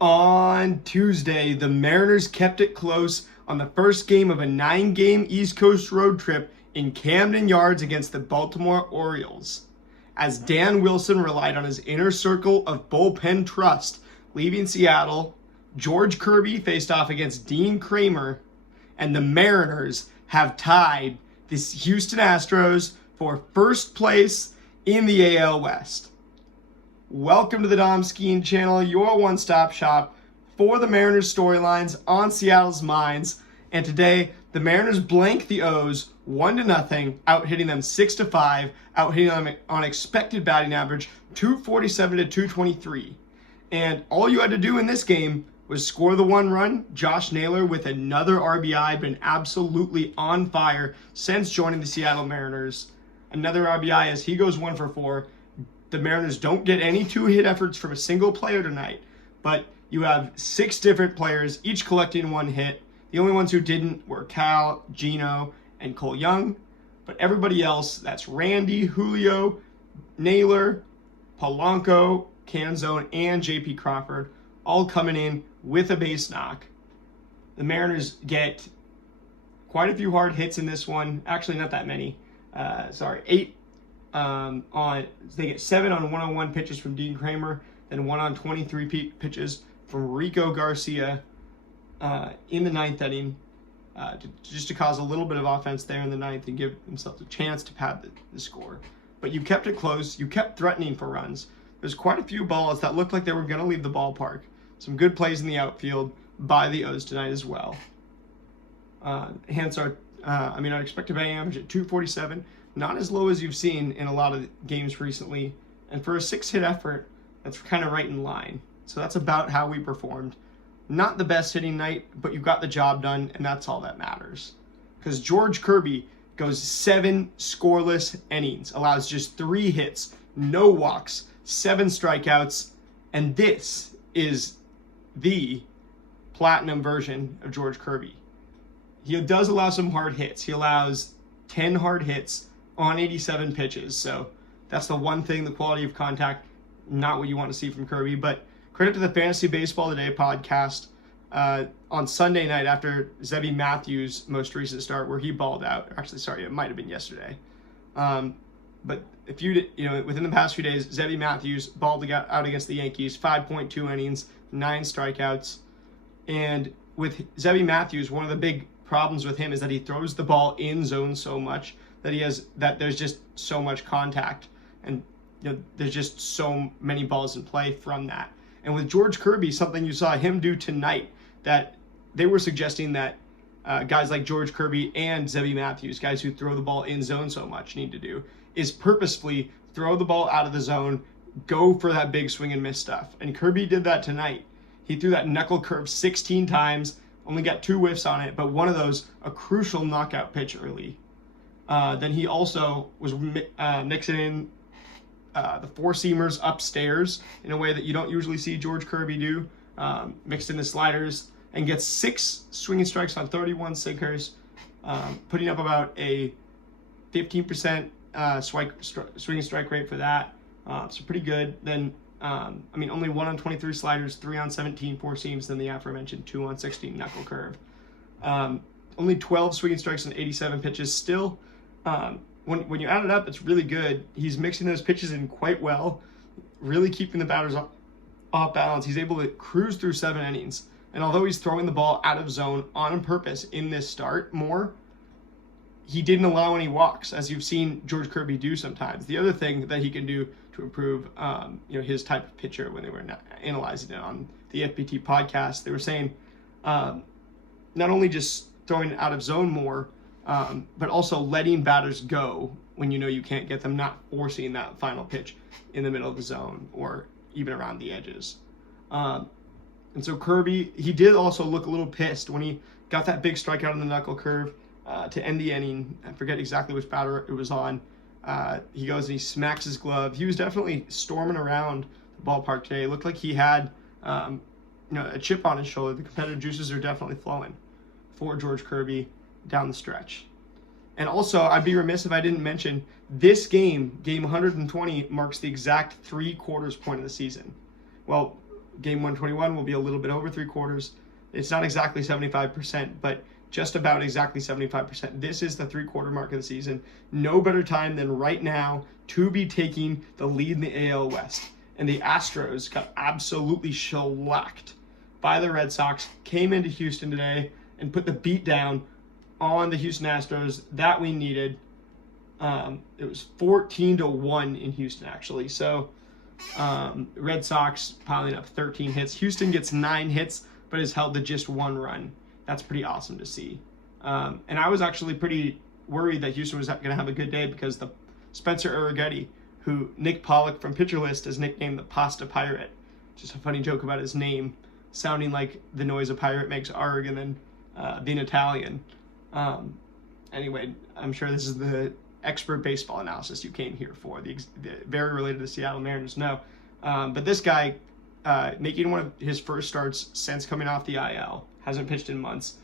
On Tuesday, the Mariners kept it close on the first game of a 9-game East Coast road trip in Camden Yards against the Baltimore Orioles, as Dan Wilson relied on his inner circle of bullpen trust, leaving Seattle. George Kirby faced off against Dean Kremer, and the Mariners have tied the Houston Astros for first place in the AL West. Welcome to the Dom Skeen channel, your one-stop shop for the Mariners storylines on Seattle's minds. And today, the Mariners blank the O's 1-0, out-hitting them 6-5, out-hitting them on expected batting average 247 to 223. And all you had to do in this game was score the one run. Josh Naylor with another RBI, been absolutely on fire since joining the Seattle Mariners. Another RBI as he goes 1 for 4. The Mariners don't get any two-hit efforts from a single player tonight, but you have 6 different players, each collecting 1 hit. The only ones who didn't were Cal, Gino, and Cole Young, but everybody else, that's Randy, Julio, Naylor, Polanco, Canzone, and JP Crawford, all coming in with a base knock. The Mariners get quite a few hard hits in this one. Actually, not that many. 8. They get 7 on 101 pitches from Dean Kremer, then 1 on 23 pitches from Rico Garcia in the 9th inning, just to cause a little bit of offense there in the 9th and give themselves a chance to pad the score. But you kept it close. You kept threatening for runs. There's quite a few balls that looked like they were going to leave the ballpark. Some good plays in the outfield by the O's tonight as well. Hence our expected batting average at 247. Not as low as you've seen in a lot of games recently. And for a 6-hit effort, that's kind of right in line. So that's about how we performed. Not the best hitting night, but you got the job done, and that's all that matters. Because George Kirby goes 7 scoreless innings, allows just 3 hits, no walks, 7 strikeouts, and this is the platinum version of George Kirby. He does allow some hard hits. He allows 10 hard hits on 87 pitches. So that's the one thing, the quality of contact, not what you want to see from Kirby. But credit to the Fantasy Baseball Today podcast on Sunday night after Zebby Matthews' most recent start where he balled out. Actually, sorry, it might have been yesterday. But if within the past few days, Zebby Matthews balled out against the Yankees, 5.2 innings, 9 strikeouts. And with Zebby Matthews, one of the big problems with him is that he throws the ball in zone so much that there's just so much contact, and there's just so many balls in play from that. And with George Kirby, something you saw him do tonight that they were suggesting that guys like George Kirby and Zebby Matthews, guys who throw the ball in zone so much, need to do is purposefully throw the ball out of the zone, go for that big swing and miss stuff. And Kirby did that tonight. He threw that knuckle curve 16 times, only got 2 whiffs on it, but one of those, a crucial knockout pitch early. Then he also was mixing in the 4-seamers upstairs in a way that you don't usually see George Kirby do. Mixed in the sliders and gets 6 swinging strikes on 31 sinkers, putting up about a 15% swinging strike rate for that. So pretty good. Then only 1 on 23 sliders, 3 on 17 4-seams, then the aforementioned 2 on 16 knuckle curve. Only 12 swinging strikes on 87 pitches. Still, when you add it up, it's really good. He's mixing those pitches in quite well, really keeping the batters off balance. He's able to cruise through 7 innings. And although he's throwing the ball out of zone on purpose in this start more, he didn't allow any walks, as you've seen George Kirby do sometimes. The other thing that he can do to improve his type of pitcher, when they were analyzing it on the FPT podcast, they were saying not only just throwing out of zone more, but also letting batters go when you can't get them, not forcing that final pitch in the middle of the zone or even around the edges. And so Kirby, he did also look a little pissed when he got that big strikeout on the knuckle curve to end the inning. I forget exactly which batter it was on. He goes and he smacks his glove. He was definitely storming around the ballpark today. It looked like he had a chip on his shoulder. The competitive juices are definitely flowing for George Kirby down the stretch. And also, I'd be remiss if I didn't mention, this game 120, marks the exact 3/4 point of the season. Well, game 121 will be a little bit over 3/4. It's not exactly 75%, but just about exactly 75%. This is the 3/4 mark of the season. No better time than right now to be taking the lead in the AL West. And the Astros got absolutely shellacked by the Red Sox, came into Houston today and put the beat down on the Houston Astros that we needed. It was 14-1 in Houston, actually. So Red Sox piling up 13 hits. Houston gets 9 hits, but is held to just 1 run. That's pretty awesome to see. And I was actually pretty worried that Houston was going to have a good day because the Spencer Arrighetti, who Nick Pollock from Pitcher List has nicknamed the Pasta Pirate, just a funny joke about his name, sounding like the noise a pirate makes, arg, and then being Italian. Anyway, I'm sure this is the expert baseball analysis you came here for, the very related to the Seattle Mariners. No, but this guy, making one of his first starts since coming off the IL, hasn't pitched in months,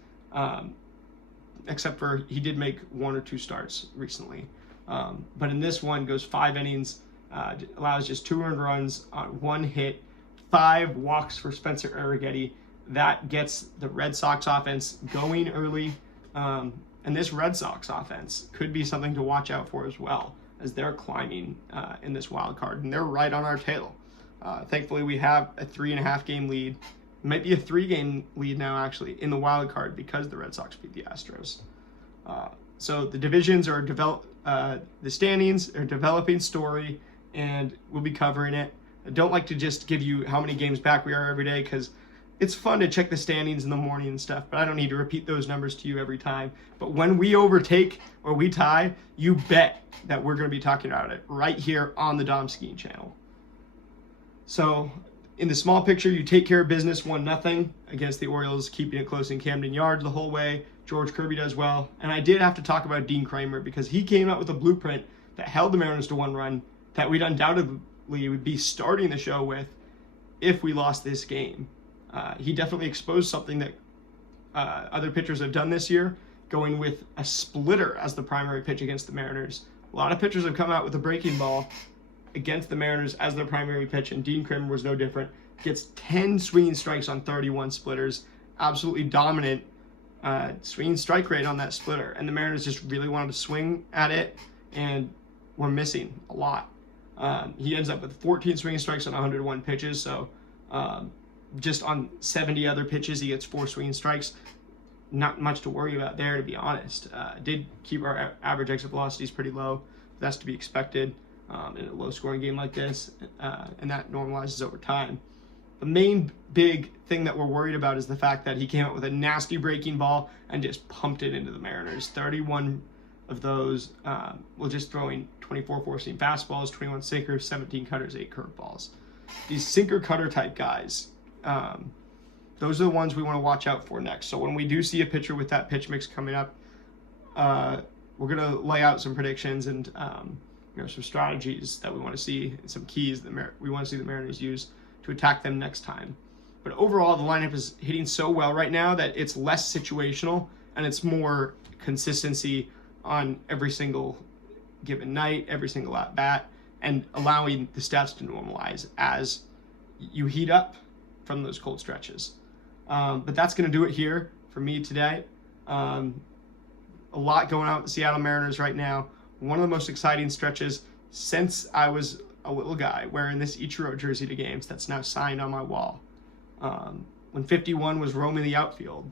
except for he did make 1 or 2 starts recently. But in this one, goes 5 innings, allows just 2 earned runs on 1 hit, 5 walks for Spencer Arrighetti. That gets the Red Sox offense going early. And this Red Sox offense could be something to watch out for as well, as they're climbing in this wild card, and they're right on our tail. Thankfully, we have a 3.5 game lead. It might be a 3-game lead now, actually, in the wild card because the Red Sox beat the Astros. So the divisions are the standings are a developing story, and we'll be covering it. I don't like to just give you how many games back we are every day because it's fun to check the standings in the morning and stuff, but I don't need to repeat those numbers to you every time. But when we overtake or we tie, you bet that we're going to be talking about it right here on the Dom Skiing channel. So in the small picture, you take care of business 1-0 against the Orioles, keeping it close in Camden Yards the whole way. George Kirby does well. And I did have to talk about Dean Kremer because he came out with a blueprint that held the Mariners to 1 run that we'd undoubtedly would be starting the show with if we lost this game. He definitely exposed something that other pitchers have done this year, going with a splitter as the primary pitch against the Mariners. A lot of pitchers have come out with a breaking ball against the Mariners as their primary pitch, and Dean Kremer was no different. Gets 10 swinging strikes on 31 splitters. Absolutely dominant swinging strike rate on that splitter, and the Mariners just really wanted to swing at it, and were missing a lot. He ends up with 14 swinging strikes on 101 pitches, so just on 70 other pitches, he gets 4 swinging strikes. Not much to worry about there, to be honest. Did keep our average exit velocities pretty low. That's to be expected in a low-scoring game like this, and that normalizes over time. The main big thing that we're worried about is the fact that he came out with a nasty breaking ball and just pumped it into the Mariners. 31 of those, just throwing 24 four-seam fastballs, 21 sinkers, 17 cutters, 8 curveballs. These sinker-cutter type guys, those are the ones we want to watch out for next. So when we do see a pitcher with that pitch mix coming up, we're going to lay out some predictions and some strategies that we want to see, and some keys that we want to see the Mariners use to attack them next time. But overall, the lineup is hitting so well right now that it's less situational and it's more consistency on every single given night, every single at bat, and allowing the stats to normalize as you heat up from those cold stretches. But that's going to do it here for me today. A lot going on with the Seattle Mariners right now. One of the most exciting stretches since I was a little guy wearing this Ichiro jersey to games that's now signed on my wall. When 51 was roaming the outfield,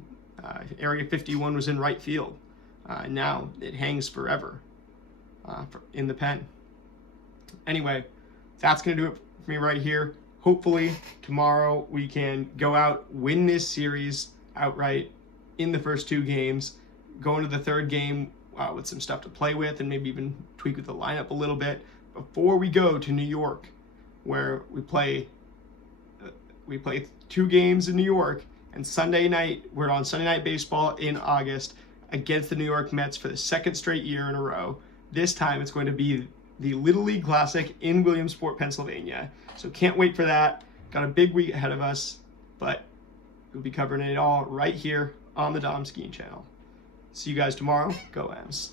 Area 51 was in right field. Now it hangs forever in the pen. Anyway, that's going to do it for me right here. Hopefully tomorrow we can go out, win this series outright in the first 2 games, go into the 3rd game with some stuff to play with and maybe even tweak with the lineup a little bit before we go to New York, where we play 2 games in New York, and Sunday night, we're on Sunday Night Baseball in August against the New York Mets for the 2nd straight year in a row. This time it's going to be the Little League Classic in Williamsport, Pennsylvania. So can't wait for that. Got a big week ahead of us, but we'll be covering it all right here on the Dom Skiing channel. See you guys tomorrow. Go Ams.